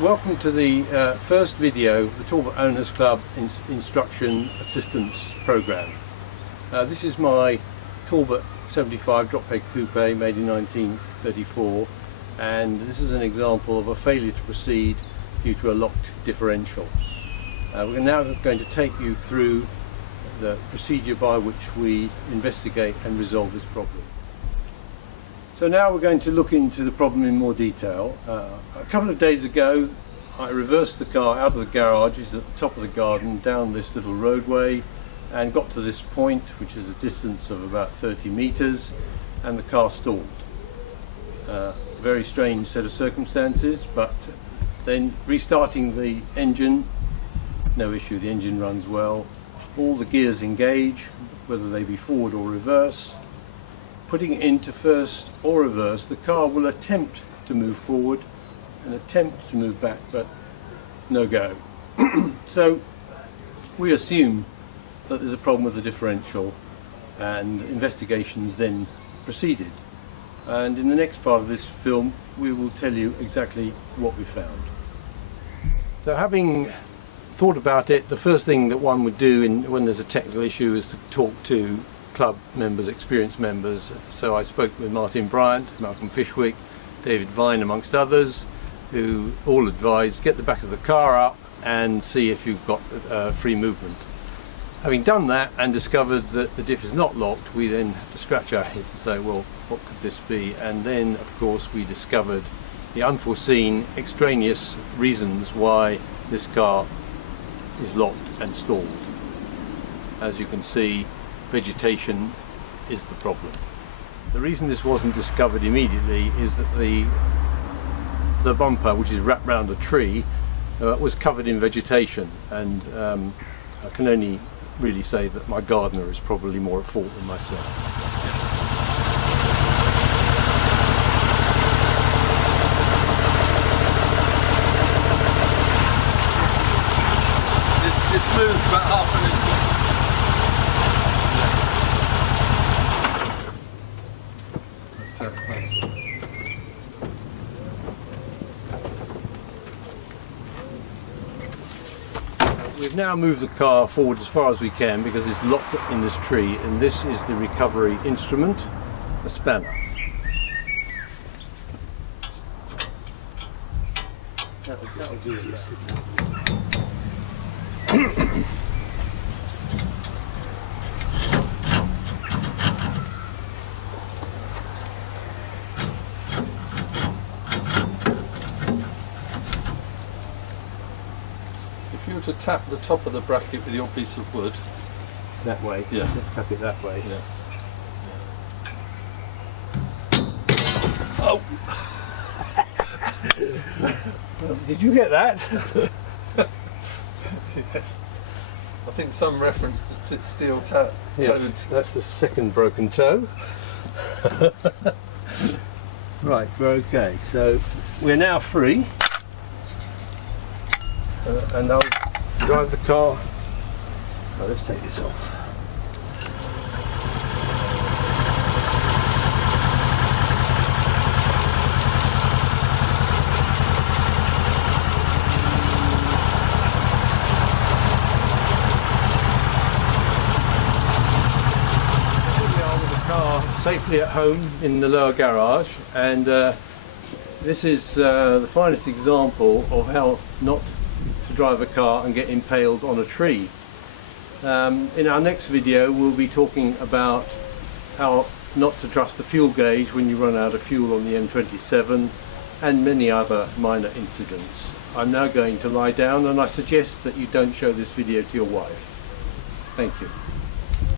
Welcome to the first video of the Talbot Owners Club Instruction Assistance Programme. This is my Talbot 75 drop peg coupe made in 1934, and this is an example of a failure to proceed due to a locked differential. We're now going to take you through the procedure by which we investigate and resolve this problem. So now we're going to look into the problem in more detail. A couple of days ago I reversed the car out of the garage, it's at the top of the garden, down this little roadway, and got to this point, which is a distance of about 30 metres, and the car stalled. Very strange set of circumstances, but then restarting the engine, no issue, the engine runs well. All the gears engage, whether they be forward or reverse. Putting it into first or reverse, the car will attempt to move forward and attempt to move back, but no go. So we assume that there's a problem with the differential, and investigations then proceeded. And in the next part of this film we will tell you exactly what we found. So having thought about it, the first thing that one would do when there's a technical issue is to talk to club members, experienced members. So I spoke with Martin Bryant, Malcolm Fishwick, David Vine amongst others, who all advised get the back of the car up and see if you've got free movement. Having done that and discovered that the diff is not locked, we then had to scratch our heads and say, well, what could this be? And then of course we discovered the unforeseen extraneous reasons why this car is locked and stalled. As you can see, vegetation is the problem. The reason this wasn't discovered immediately is that the bumper, which is wrapped round a tree, was covered in vegetation, and I can only really say that my gardener is probably more at fault than myself. It's moved about half an inch. We've now moved the car forward as far as we can because it's locked in this tree, and this is the recovery instrument, a spanner. That'll do it. If you were to tap the top of the bracket with your piece of wood, That way? Yes. Let's tap it that way. yeah. Oh! Did you get that? Yes. I think some reference to steel toed. Yes, that's the second broken toe. Right, we're okay. So we're now free, and I'll drive the car. Oh, let's take this off. Safely at home in the lower garage, and this is the finest example of how not to drive a car and get impaled on a tree. In our next video we'll be talking about how not to trust the fuel gauge when you run out of fuel on the M27, and many other minor incidents. I'm now going to lie down, and I suggest that you don't show this video to your wife. Thank you.